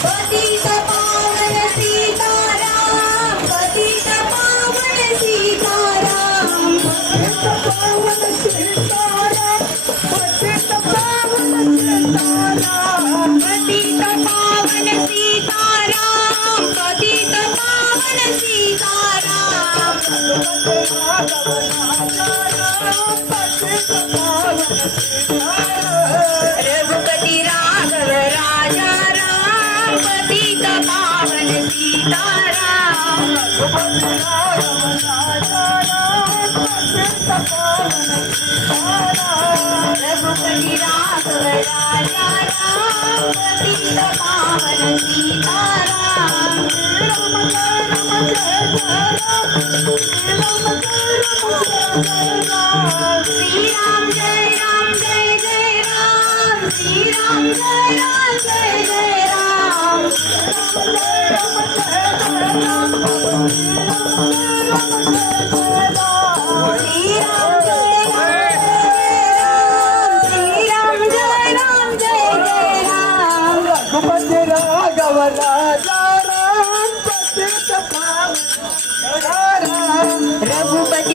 पतित पावन सीताराम पतित पावन सीताराम पतित पावन सीताराम पतित पावन सीताराम पतित पावन सीताराम पतित पावन सीताराम रघुपति राघव राजा राम पतित पावन सीताराम रघुपति राघव राजा राम पतित पावन सीताराम श्री राम जय राम जय जय राम श्री राम जय राम जय जय राम श्री राम जय राम जय राम जय जय राम रघुपति राघव राजा राम पतित पावन सीताराम रघुपति